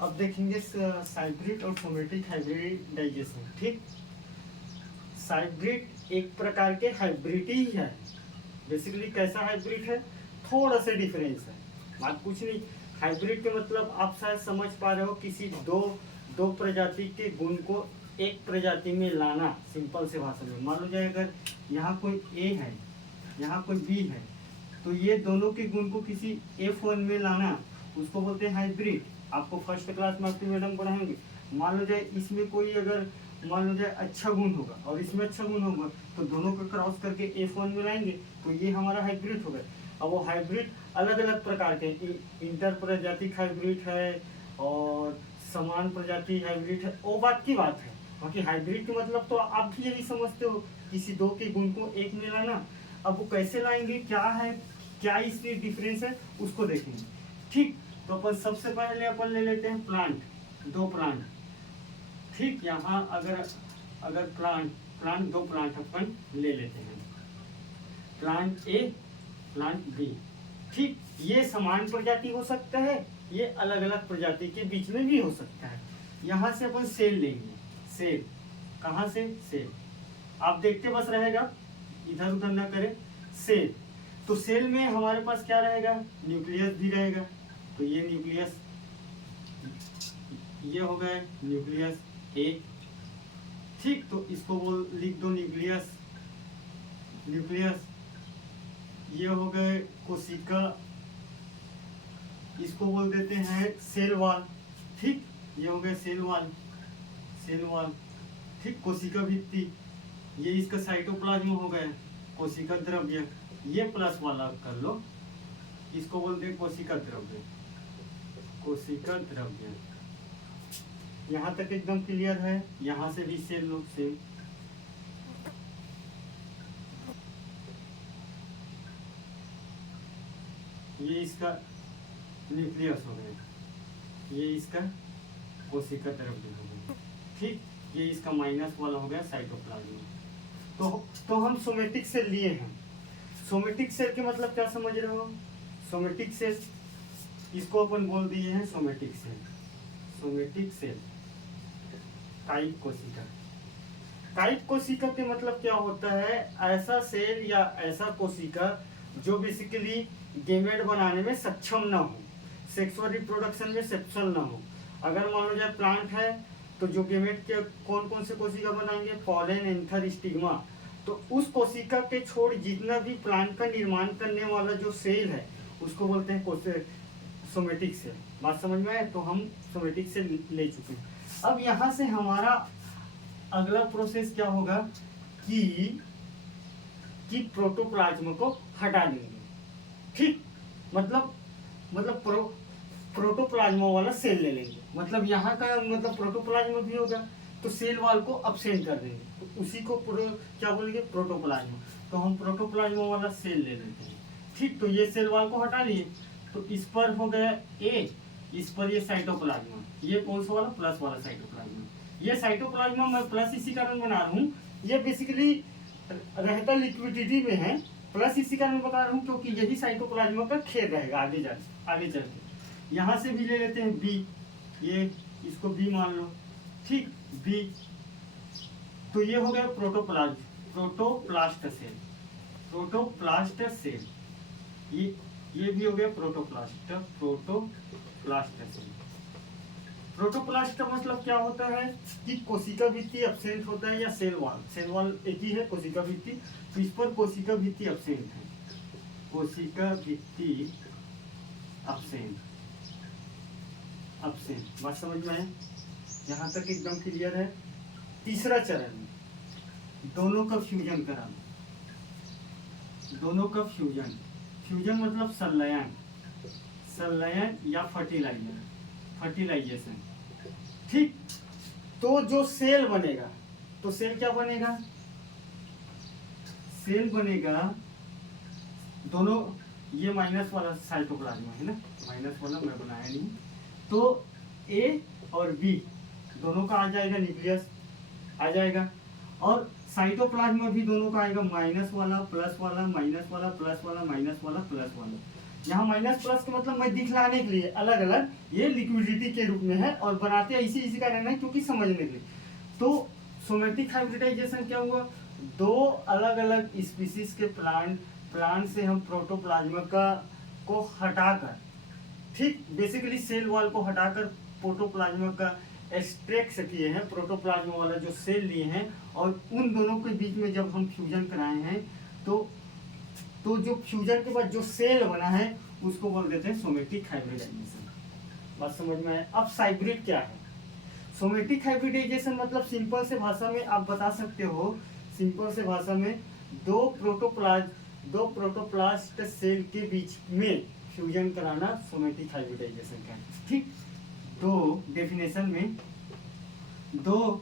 अब देखेंगे साइब्रिड और सोमेटिक हाइब्रिडाइजेशन। ठीक, साइब्रिड एक प्रकार के हाइब्रिड ही है। बेसिकली कैसा हाइब्रिड है, थोड़ा सा डिफरेंस है, बात कुछ नहीं। हाइब्रिड के मतलब आप शायद समझ पा रहे हो, किसी दो दो प्रजाति के गुण को एक प्रजाति में लाना। सिंपल से भाषा में मान लो जाए, अगर यहाँ कोई ए है, यहाँ कोई बी है, तो ये दोनों के गुण को किसी F1 में लाना, उसको बोलते हैं हाइब्रिड। आपको फर्स्ट क्लास में आपकी मैडम पढ़ाएंगे। मान लो जाए इसमें कोई अगर मान लो जाए अच्छा गुण होगा और इसमें अच्छा गुण होगा, तो दोनों को क्रॉस करके F1 में लाएंगे, तो ये हमारा हाइब्रिड हो गया। अब वो हाइब्रिड अलग अलग प्रकार के, इंटर प्रजातिक हाइब्रिड है और समान प्रजाति हाइब्रिड है, वो बात की बात है। बाकी हाइब्रिड का मतलब तो आप भी यही समझते हो, किसी दो के गुण को एक में लाना। अब वो कैसे लाएंगे, क्या है, क्या इसमें डिफरेंस है, उसको देखेंगे। ठीक, तो अपन सबसे पहले अपन ले लेते हैं प्लांट, दो प्लांट। ठीक, यहाँ अगर अगर प्लांट प्लांट दो प्लांट अपन ले लेते हैं, प्लांट ए, प्लांट बी। ठीक, ये समान प्रजाति हो सकता है, ये अलग अलग प्रजाति के बीच में भी हो सकता है। यहाँ से अपन सेल लेंगे, सेल कहाँ से, सेल। आप देखते बस रहेगा, इधर उधर ना करें। सेल, तो सेल में हमारे पास क्या रहेगा, न्यूक्लियस भी रहेगा। तो ये न्यूक्लियस, ये हो गए न्यूक्लियस ए। ठीक, तो इसको बोल लिख दो न्यूक्लियस, न्यूक्लियस। ये हो गए कोशिका, इसको बोल देते हैं सेल वॉल। ठीक, ये हो गए सेल वॉल, सेल वॉल। ठीक, कोशिका भित्ति, ये इसका साइटोप्लाज्म हो गया, कोशिका द्रव्य। ये प्लस वाला कर लो, इसको बोलते हैं कोशिका द्रव्य, कोशिका द्रव्य। यहाँ तक एकदम क्लियर है। यहाँ से भी सेल लो, सेल। ये इसका न्यूक्लियस हो गया, ये इसका कोशिका द्रव्य हो गया। ठीक, ये इसका माइनस वाला हो गया साइटोप्लाज्म। तो हम सोमेटिक सेल लिए हैं। सोमेटिक सेल के मतलब क्या समझ रहे हो, सोमेटिक सेल, इसको अपन बोल दिए हैं सोमेटिक सेल, सोमेटिक सेल। कायिक कोशिका, कायिक कोशिका के मतलब क्या होता है, ऐसा सेल या ऐसा कोशिका जो बेसिकली गेमेट बनाने में सक्षम ना हो, सेक्सुअल रिप्रोडक्शन में सक्षम ना हो। अगर मान लो जाए प्लांट है, तो जो गेमेट के कौन कौन से कोशिका बनाएंगे, पॉलन, एंथर, स्टिग्मा। तो उस कोशिका के छोड़ जितना भी प्लांट का निर्माण करने वाला जो सेल है, उसको बोलते हैं सोमेटिक सेल। बात समझ में आए, तो हम सोमेटिक सेल ले चुके हैं। अब यहाँ से हमारा अगला प्रोसेस क्या होगा कि प्रोटोप्लाज्म को हटा देंगे। ठीक, मतलब प्रोटोप्लाज्म वाला सेल ले लेंगे। मतलब यहाँ का मतलब प्रोटोप्लाज्म भी होगा, तो सेल वाल को अपसेंट कर देंगे, तो उसी को क्या बोलेंगे, प्रोटोप्लाज्म। तो हम प्रोटोप्लाज्म वाला सेल ले लेते हैं। ठीक, तो ये सेल वाल को हटा लिए, तो इस पर हो गया ए, इस पर ये साइटोप्लाज्म, ये कौन सा वाला, प्लस वाला साइटोप्लाज्म। ये साइटोप्लाज्म मैं प्लस इसी कारण बना रहा हूँ, ये बेसिकली रहता लिक्विडिटी में है, प्लस इसी कारण बता रहा हूँ क्योंकि यही साइटोप्लाज्म का खेल रहेगा आगे चल के। यहाँ से भी ले लेते हैं बी, ये इसको बी मान लो। ठीक, बी, तो ये हो गया protoplasm, protoplast cell, protoplast cell. ये भी हो गया प्रोटोप्लास्ट, प्रोटोप्लास्ट सेल। प्रोटोप्लास्ट का मतलब क्या होता है कि कोशिका भित्ति एब्सेंट होता है, या सेल वॉल एक ही है, कोशिका भित्ति। तो इस पर कोशिका भित्ति एब्सेंट है, कोशिका भित्ति एब्सेंट, एब्सेंट। बात समझ में है, यहाँ तक एकदम क्लियर है। तीसरा चरण, दोनों का फ्यूजन कराना, दोनों का फ्यूजन। फ्यूजन मतलब संलयन, संलयन या फर्टिलाइजेशन। ठीक, तो जो सेल बनेगा, तो सेल क्या बनेगा, सेल बनेगा दोनों, ये माइनस वाला साइटोप्लाज्म है ना, माइनस वाला मैं बनाया नहीं, तो ए और बी दोनों का आ जाएगा, न्यूक्लियस आ जाएगा, और साइटोप्लाज्म भी दोनों का आएगा, माइनस वाला प्लस वाला, माइनस वाला प्लस वाला, माइनस वाला प्लस वाला। यहाँ माइनस प्लस का मतलब मैं दिखलाने के लिए अलग अलग ये लिक्विडिटी के रूप में है, और बनाते इसी का रहना है क्योंकि समझने के लिए। तो सोमेटिक हाइब्रिडाइजेशन क्या हुआ, दो अलग अलग स्पीसीज के प्लांट से हम प्रोटोप्लाज्मा को हटाकर, ठीक बेसिकली सेल वॉल को हटाकर प्रोटोप्लाज्मा का एक्सट्रैक्ट किए हैं, प्रोटोप्लाज्मा वाला जो सेल लिए हैं, और उन दोनों के बीच में जब हम फ्यूजन कराए हैं तो जो फ्यूजन के बाद जो सेल बना है उसको बोल देते हैं सोमेटिक हाइब्रिडाइजेशन। बात समझ में आए। अब हाइब्रिड क्या है? सोमेटिक हाइब्रिडाइजेशन मतलब सिंपल से भाषा में आप बता सकते हो, सिंपल से भाषा में दो प्रोटोप्लास्ट सेल के बीच में फ्यूजन कराना सोमेटिक हाइब्रिडाइजेशन का है। ठीक, दो डेफिनेशन में दो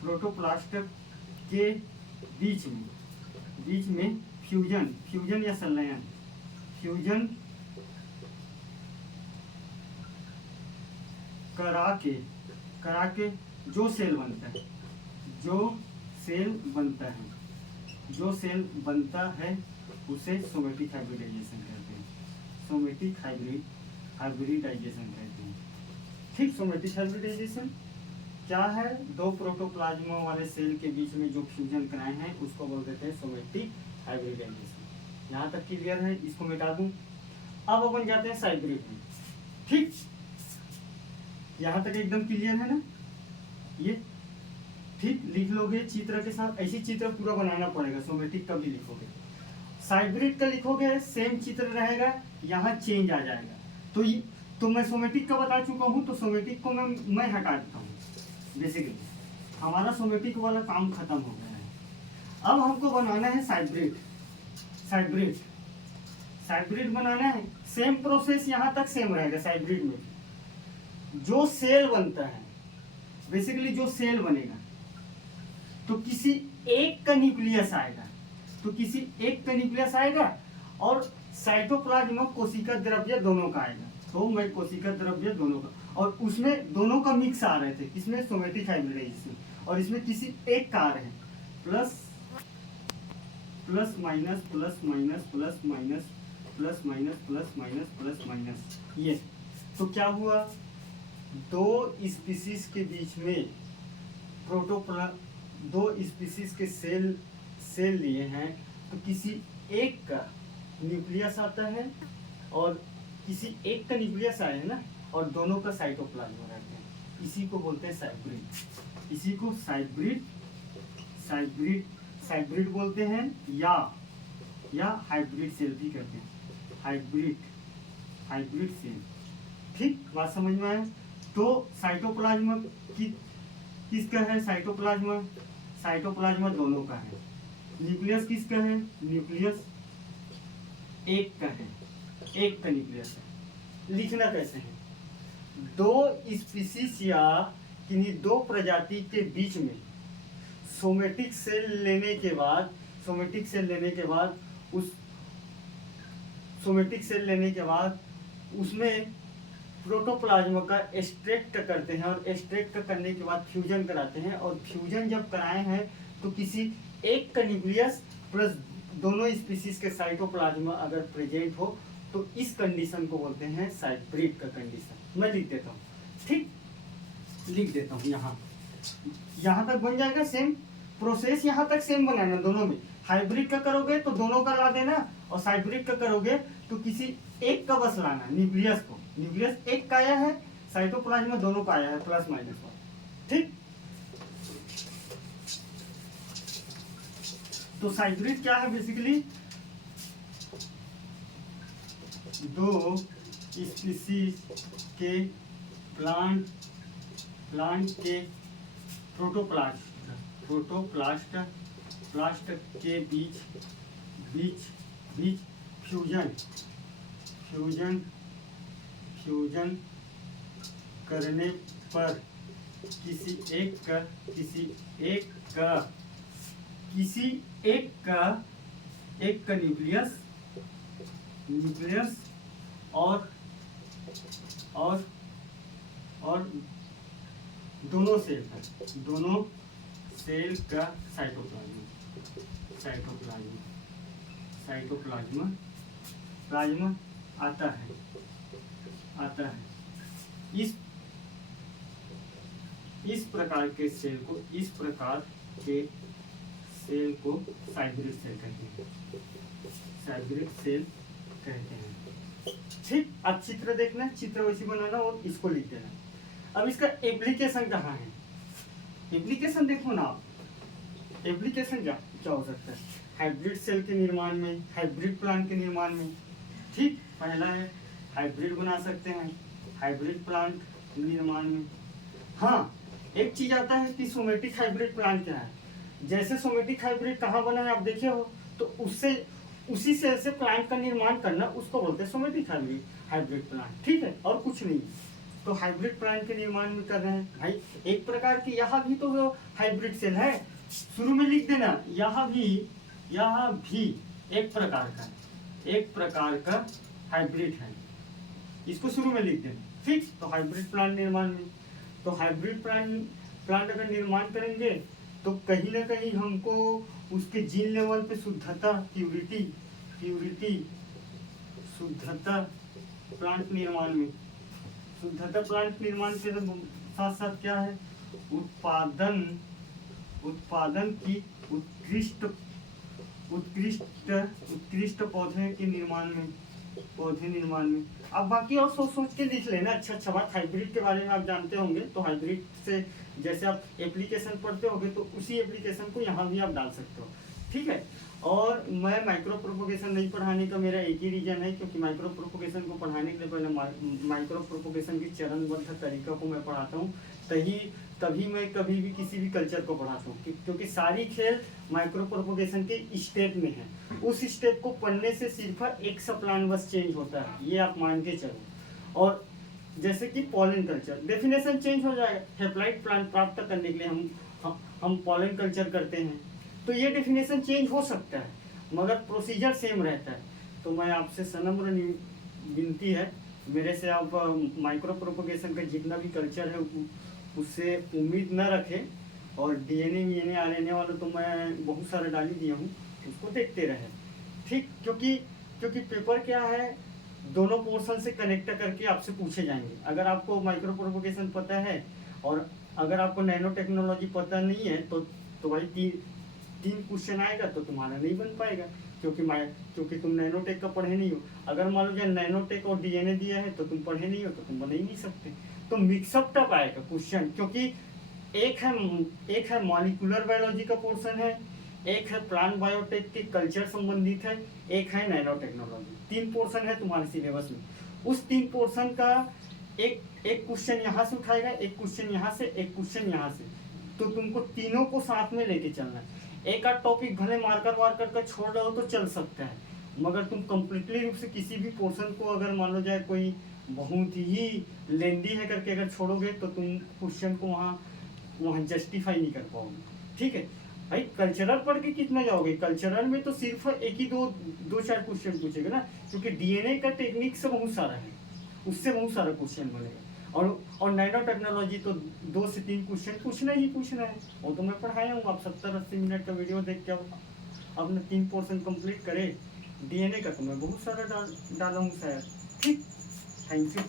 प्रोटोप्लास्ट के बीच में फ्यूजन या संलयन, फ्यूजन करा के जो सेल बनता है उसे सोमेटिक हाइब्रिडाइजेशन कहते हैं, सोमेटिक हाइब्रिडाइजेशन कहते हैं। ठीक, सोमेटिक हाइब्रिडाइजेशन क्या है? दो प्रोटोप्लाज्मा वाले सेल के बीच में जो फ्यूजन कराए हैं उसको बोल देते हैं सोमेटिक हाइब्रिडाइजेशन। यहाँ तक क्लियर है, इसको मिटा दूं। अब अपन जाते हैं हाइब्रिड में। ठीक, यहाँ तक एकदम क्लियर है ना ये? ठीक, लिख लोगे चित्र के साथ, ऐसी चित्र पूरा बनाना पड़ेगा, सोमेटिक का भी लिखोगे, हाइब्रिड का लिखोगे सेम चित्र रहेगा, यहाँ चेंज आ जाएगा। तो मैं सोमेटिक का बता चुका हूँ, तो सोमेटिक को मैं हटा देता हूँ। बेसिकली हमारा सोमेटिक वाला काम खत्म हो गया है। अब हमको बनाना है हाइब्रिड बनाना है। सेम प्रोसेस यहाँ तक सेम रहेगा हाइब्रिड में। जो सेल बनता है, बेसिकली जो सेल बनेगा तो किसी एक का न्यूक्लियस आएगा, और साइटोप्लाज्म कोशिका द्रव्य दोनों का आएगा। तो मैं कोशिका द्रव्य दोनों का, और उसमें दोनों का मिक्स आ रहे थे, किसमें? Somatic hybridization. और इसमें किसी एक का आ रहे हैं plus minus plus minus plus minus plus minus plus minus plus minus, ये तो क्या हुआ? दो स्पीसीज के बीच में दो स्पीसीज के सेल लिए हैं, तो किसी एक का न्यूक्लियस आता है, और किसी एक का न्यूक्लियस आया है ना, और दोनों का साइटोप्लाज्म रहते हैं। इसी को बोलते हैं हाइब्रिड। इसी को हाइब्रिड बोलते हैं, या हाइब्रिड सेल भी कहते हैं, हाइब्रिड सेल। ठीक, बात समझ में आए? तो साइटोप्लाज्म किसका है? साइटोप्लाज्म दोनों का है। न्यूक्लियस किसका है? न्यूक्लियस एक का है, एक का न्यूक्लियस है। लिखना कैसे है? दो स्पीसीज या किन्हीं दो प्रजाति के बीच में सोमेटिक सेल लेने के बाद उसमें प्रोटोप्लाज्म का एक्सट्रैक्ट करते हैं, और एक्सट्रैक्ट करने के बाद फ्यूजन कराते हैं, और फ्यूजन जब कराए हैं तो किसी एक का न्यूक्लियस प्लस दोनों स्पीसीज के साइटोप्लाज्म अगर प्रेजेंट हो, तो इस कंडीशन को बोलते हैं हाइब्रिड का कंडीशन। मैं लिख देता हूँ, ठीक, लिख देता हूँ। यहाँ तक बन जाएगा सेम प्रोसेस, यहाँ तक सेम बनाना दोनों में। हाइब्रिड का करोगे तो दोनों का ला देना, और हाइब्रिड का करोगे तो किसी एक का बस लाना, न्यूक्लियस को। न्यूक्लियस एक का आया है, साइटोप्लाज्म दोनों का आया है, प्लस माइनस वाला। ठीक, तो हाइब्रिड क्या है? बेसिकली दो स्पीसीज के प्लांट के प्रोटोप्लास्ट के बीच फ्यूजन करने पर किसी एक का न्यूक्लियस और दोनों सेल का साइटोप्लाज्म। साइटोप्लाज्मा, प्लाज्मा आता है इस प्रकार के सेल को साइब्रिड सेल कहते हैं। ठीक, अब चित्र देखना, चित्र वैसे बनाना और इसको लिख देना। अब इसका एप्लीकेशन कहाँ है? एप्लीकेशन देखो ना आप, एप्लीकेशन क्या हो सकता है? हाइब्रिड सेल के निर्माण में, हाइब्रिड प्लांट के निर्माण में। ठीक, पहला है हाइब्रिड बना सकते हैं हाइब्रिड प्लांट निर्माण में। हाँ, एक चीज आता है कि सोमेटिक हाइब्रिड प्लांट क्या है। जैसे सोमेटिक हाइब्रिड कहाँ बना है आप देखे हो, तो उसी सेल से प्लांट का निर्माण करना, उसको बोलते हैं सोमेटिक हाइब्रिड प्लांट। ठीक है, और कुछ नहीं। तो हाइब्रिड प्लांट के निर्माण में कर रहे हैं भाई। एक प्रकार की यहाँ भी तो हाइब्रिड सेल है, शुरू में लिख देना, यहाँ भी एक प्रकार का हाइब्रिड है, इसको शुरू में लिख देना। ठीक, तो हाइब्रिड प्लांट निर्माण में, तो हाइब्रिड प्लांट अगर निर्माण करेंगे तो कहीं ना कहीं हमको उसके जीन लेवल पे शुद्धता, प्यूरिटी शुद्धता प्लांट निर्माण में, शुद्धता प्लांट निर्माण के साथ साथ क्या है, उत्पादन की उत्कृष्ट पौधे निर्माण में। अब बाकी और सोच के लिख लेना। अच्छा बात, हाइब्रिड के बारे में आप जानते होंगे, तो हाइब्रिड से जैसे आप एप्लीकेशन पढ़ते होंगे तो उसी एप्लीकेशन को यहाँ भी आप डाल सकते हो। ठीक है, और मैं माइक्रो प्रोपोगेशन नहीं पढ़ाने का मेरा एक ही रीजन है, क्योंकि माइक्रो प्रोपोगेशन को पढ़ाने के लिए पहले माइक्रो प्रोपोगेशन की चरणबद्ध तरीका को मैं पढ़ाता हूँ, तभी मैं कभी भी किसी भी कल्चर को पढ़ाता हूँ, क्योंकि सारी खेल माइक्रो प्रोपोगेशन के स्टेप में है। उस स्टेप को पढ़ने से सिर्फ एक सा प्लांट बस चेंज होता है, ये आप मान के चलो। और जैसे कि पॉलन कल्चर, डेफिनेशन चेंज हो जाएगा। हेप्लाइट प्लांट प्राप्त करने के लिए हम पॉलन कल्चर करते हैं, तो ये डेफिनेशन चेंज हो सकता है, मगर प्रोसीजर सेम रहता है। तो मैं आपसे सनम्र विनती है, मेरे से आप माइक्रो प्रोपोगेशन का जितना भी कल्चर है उससे उम्मीद न रखें। और डीएनए आरएनए वाला तो मैं बहुत सारा डाल ही दिया हूँ, उसको देखते रहे। ठीक, क्योंकि पेपर क्या है, दोनों पोर्शन से कनेक्ट करके आपसे पूछे जाएंगे। अगर आपको माइक्रो प्रोपोगेशन पता है और अगर आपको नैनो टेक्नोलॉजी पता नहीं है तो भाई तीन क्वेश्चन आएगा तो तुम्हारा नहीं बन पाएगा, क्योंकि तुम नैनोटेक का पढ़े नहीं हो। अगर मान लो नैनोटेक और डीएनए दिया है तो तुम पढ़े नहीं हो, तो तुम बना ही नहीं सकते। तो मिक्सअप टप आएगा क्वेश्चन, क्योंकि एक है मॉलिक्यूलर बायोलॉजी का पोर्शन है, एक है प्लांट बायोटेक के कल्चर संबंधित है, एक है नैनो टेक्नोलॉजी। 3 पोर्शन है तुम्हारे सिलेबस में। उस 3 पोर्शन का एक क्वेश्चन यहाँ से उठाएगा, एक क्वेश्चन यहाँ से, एक क्वेश्चन यहाँ से, तो तुमको तीनों को साथ में लेके चलना है। एक आध टॉपिक भले मार्कर कर छोड़ रहे हो तो चल सकता है, मगर तुम कंप्लीटली रूप से किसी भी पोर्शन को अगर मान लो जाए कोई बहुत ही लेंदी है करके अगर छोड़ोगे तो तुम क्वेश्चन को वहाँ जस्टिफाई नहीं कर पाओगे। ठीक है भाई, कल्चरल पढ़ के कितना जाओगे? कल्चरल में तो सिर्फ एक ही दो चार क्वेश्चन पूछेगा ना, क्योंकि डीएनए का टेक्निक से बहुत सारा है, उससे बहुत सारा क्वेश्चन बनेगा। और नैनो टेक्नोलॉजी तो 2 से 3 क्वेश्चन पूछना है, वो तो मैं पढ़ाया हूँ। आप 70-80 मिनट का वीडियो देख के अपने 3 पोर्शन कंप्लीट करे। डीएनए का तो मैं बहुत सारा डाला हूँ शायद। ठीक, थैंक यू।